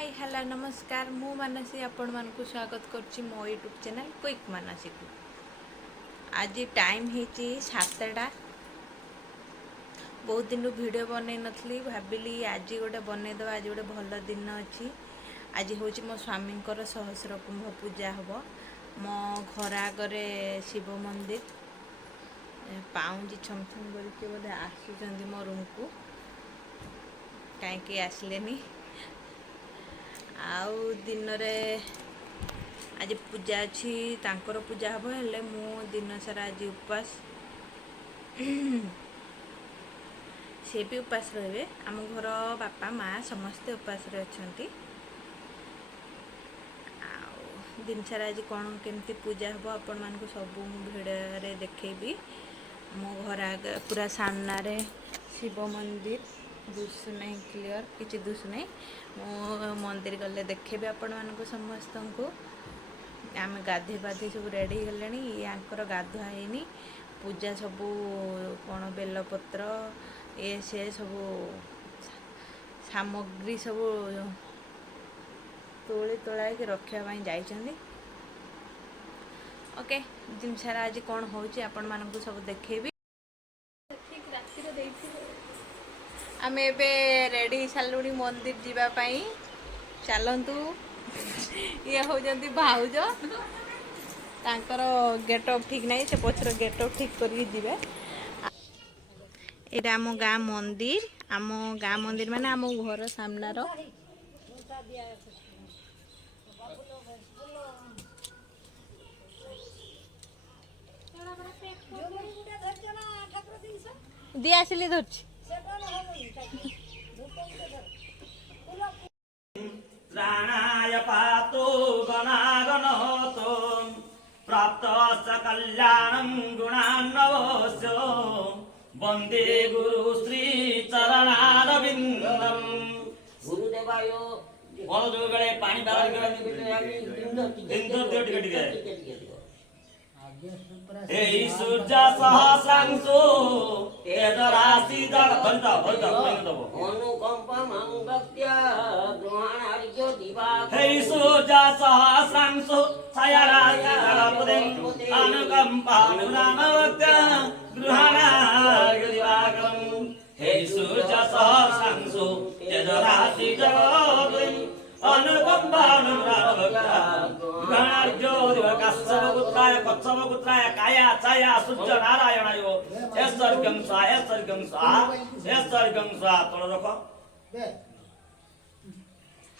Hi hello नमस्कार मु मानसी आपण मानकु स्वागत करछि मो यूट्यूब चैनल क्विक मानसी को। आज टाइम हेची 7टा। बहुत दिन वीडियो बनै नथली भाबिली आज गोटे बनै दबा। आज गोटे भल दिन अछि। आज होची मो स्वामी सहस्र कुंभ पूजा हबो। मो घर आगरे शिव मंदिर पाउंजी छमछम करके बोले आसुचंदी मो रूम को कहीं आसलेनी। आउ दिन रे आज पूजा अच्छी तांकर पूजा हम हेले मु दिन सारा आज उपवास से भी उपवास रहे। आम घर बापा माँ समस्ते उपवास अच्छा। दिन सारा आज कौन केमती पूजा हम आपण मान सब भिडियो देखेबी। मो घर आगे पूरा सामने शिव मंदिर दुसु नहीं क्लियर किसी दुसु नहीं। मो मंदिर गले देखेबी आपण मान समस्त को। आम गाधे बाधे सब रेडी गले यार गाधुआ है पूजा सब कौन बेलपत्र ये से सब सामग्री सब तोली तोड़ा के रखा जाइछंदी। ओके दिन सारा आज कौन होची आपण मान सब देखेबी। आम एबे रेडी सालुनी मंदिर जीवाई चलतु। ये होजंती भाउज तांकर गेटअप ठीक नहीं से पछर गेटअप ठीक करके जीवे। एटा आम गाँ मंदिर माने आम घर सामना रो दी आसिली धरछि प्राणाय पातो गणागणतो प्राप्त कल्याणं गुणान्नवस्य वंदे गुरु श्री चरणारविंदम। गुरुदेवाय बोल जो गले पानी बाहर के এই সূর্য সহস্রাংশু তেজ রাশি জল ধন্ত ধন্ত দেব অনুকম্প মঙ্গত্য গ্রহণার্য দিবা। এই সূর্য সহস্রাংশু ছায়া রাশি জল পদেন অনুকম্প অনুরামত্য গ্রহণার্য দিবাকম। এই সূর্য সহস্রাংশু তেজ রাশি জল পদেন अनुकंप अनुरामत्य ग्रहणार्यो दिवकाश्यवपुत्राय कच्छवपुत्राय काया छाया सूर्य नारायणाय ऐश्वर्यं स्वा ऐश्वर्यं स्वा ऐश्वर्यं स्वा। तोड़ रखो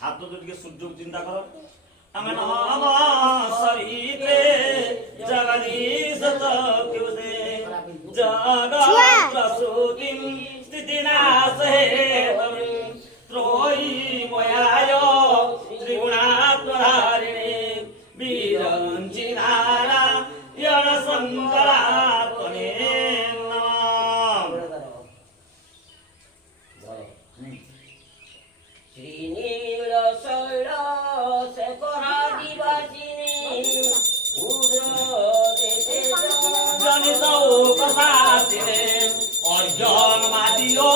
हाथ जोड़ के सूर्य को चिंता करो। अमन नम शरीरे जगदीश तत्युदे जगत् प्रसूतिं स्थितिनाशे त्रयी मयाय त्रिगुणात्मधारिणे वीरञ्चिनारा यणशङ्करात्मने नमः। श्रीनीलशैल शेखरादिवासिने उद्रदेशे जनितोपसासिने अर्जनमादियो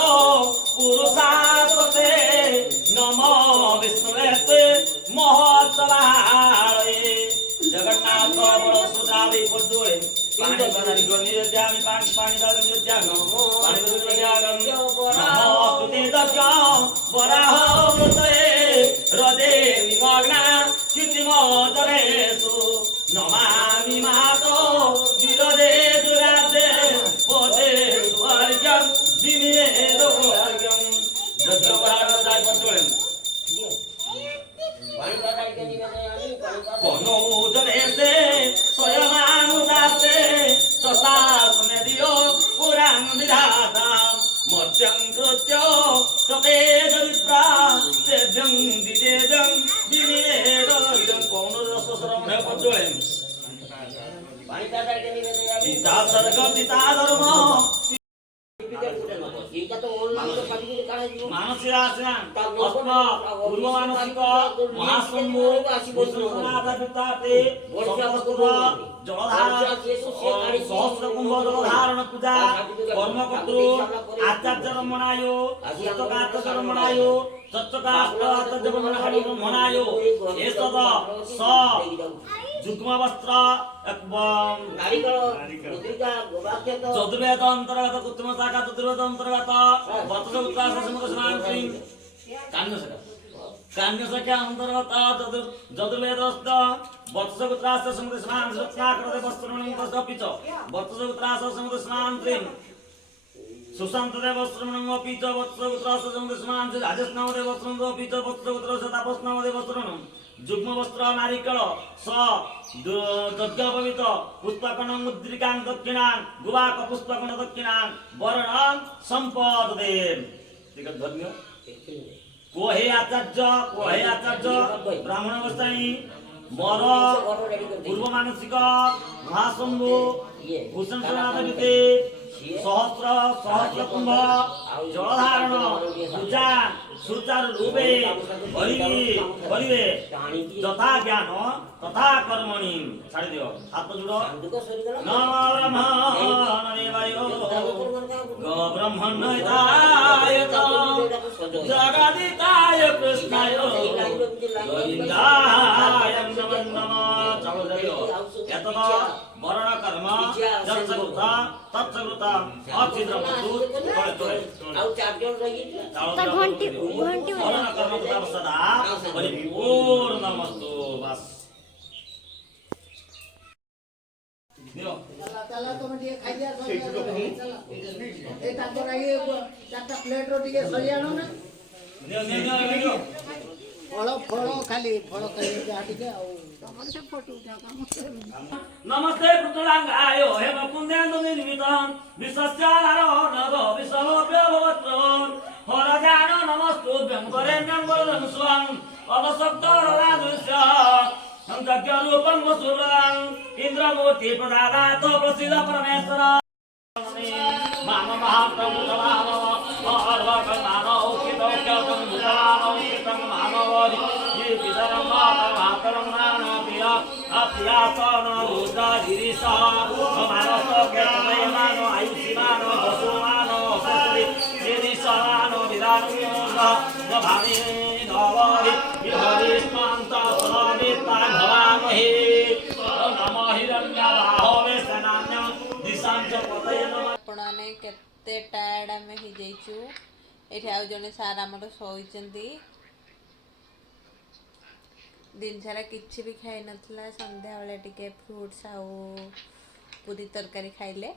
पुरुषास्ते नमो विष्णुवे महोत्सवाय जगन्नाथ बलसुदावि पद्दुरे पानी बनारी निरजामि पानी पानी दागम निरजामि पानी निरजागम नमो स्तुते दक्ष वराह मृतये हृदे निमग्ना चित्तिमोदरेषु नमामि मातो विरदे दुराते पोते स्वर्गं दिने दोर्गं जगवारदाय पद्दुरे कोनोदरेसे स्वयमानुदासे स्वशासने दियो पुराण विधाता मध्यं कृत्यो तपे विप्रा तेजं दिदेजं विनिवेदं कौन रसस्रम ଅସ୍ମ ପୂର୍ବ ମାନସିକ ମହାଶମ୍ଭୁ ଭୂଷଣାଦ ବିତାତେ ସପ୍ତସ୍ତୁର ଜଳଧାର ସହସ୍ର କୁମ୍ଭ ଜଳଧାରଣ ପୂଜା କର୍ମକର୍ତ୍ତୃ ଆଚାର୍ଯ୍ୟ ରମଣାୟ ପୁସ୍ତକାଚାର୍ଯ୍ୟ ରମଣାୟ ଚଚକାଚାର୍ଯ୍ୟ ରମଣାୟ ଏତଦ ସ ଯୁଗ୍ମ ବସ୍ତ୍ର ଚତୁର୍ବେଦ ଅନ୍ତର୍ଗତ କୃତ୍ରିମ ଶାଖା ଚତୁର୍ବେଦ ଅନ୍ତର୍ଗତ ବତ୍ସ ଉତ୍ରାସ ସମୁଦ୍ର ସ୍ନାନ ଶ୍ରୀ କାନ୍ୟଶାଖା ଅନ୍ତର୍ଗତ ଯଦୁର୍ବେଦସ୍ଥ ବତ୍ସ ଉତ୍ରାସ ସମୁଦ୍ର ସ୍ନାନ ରତ୍ନାକର ବସ୍ତ୍ରମଣିଙ୍କ ପିଚ ବତ୍ସ ଉତ୍ରାସ ସମୁଦ୍ର ସ୍ନାନ ଶ୍ରୀ सुशांत देव श्रवणं अपि च वत्सगोत्र सजंग स्नान से राजस्नाम देव श्रवणं अपि च वत्सगोत्र सतापस्नाम देव श्रवणं जुग्म वस्त्र नारिकल स दग्गपवित पुष्पकण मुद्रिकां दक्षिणां गुवाक पुष्पकण दक्षिणां वरणं संपद देव ठीक है धन्य को हे आचार्य ब्राह्मण अवस्थाई बर पूर्व मानसिक महाशंभु भूषण सनातन सहस्र कुंभ जलधारण पूजा सुचारु रूपे करिवे यथा ज्ञान तथा कर्मणि छाड़ दियो हाथ जोड़ो नमः ब्रह्मणेवाय गो ब्रह्मण्यताय जगदिताय कृष्णाय गोविन्दाय नमः चलो जाओ एतद वर्ण कर्म जत्सगुता तत्सगुता अचिद्रमतु ता घंटी वर्ण कर्म गुता सदा परिपूर्णमस्तु बस दियो चला तुम ଟିକେ ଖାଇ ଦିଆ ଏଟା ତ ଲାଗି ଚାରଟା ପ୍ଲେଟ रो ଟିକେ ସରି ଆଣो ନା दियो ଫଳ ଖାଲି ଯାହା ଟିକେ ଆଉ नमस्ते पुत्रलांगाय हेम पुण्येन्दु निर्मितं विश्वस्याधारो नभ विश्वमोऽप्यभवत्रं हरजान नमस्तुभ्यं वरेण्यं वरदं स्वं अवसक्तोररादृश्य यज्ञरूपं वसुरं इन्द्रमूर्ति प्रदादातो प्रसीद परमेश्वर माम महाप्रभु तवाम अर्वकर्माणो कितौक्यतं भूतवानो कितं मानवरि ये विदरं मातरं नानपिया अप्यासन रुद्रगिरिश मानस केतयमानो आयुष्मानो वसुमानो सस्रि गिरिशमानो विदानुयोग भावे नवरि हरिष्मन्त समिता भवामहे नमः हिरण्यबाहवे सेनान्यं दिशां च पतये नमः आपने केते टायर्ड आम हो जाइचु एठी आउ जने सार आमर शोइचंती दिन सारा किछि भी खाई नथला संध्या बेले टिके फ्रूट्स आउ पूरी तरकारी खाइले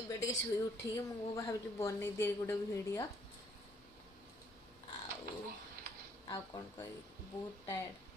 एबे टिके सुई उठी मु भाबि बनै दिए गोटे वीडियो आउ कोन कहि बहुत टायर्ड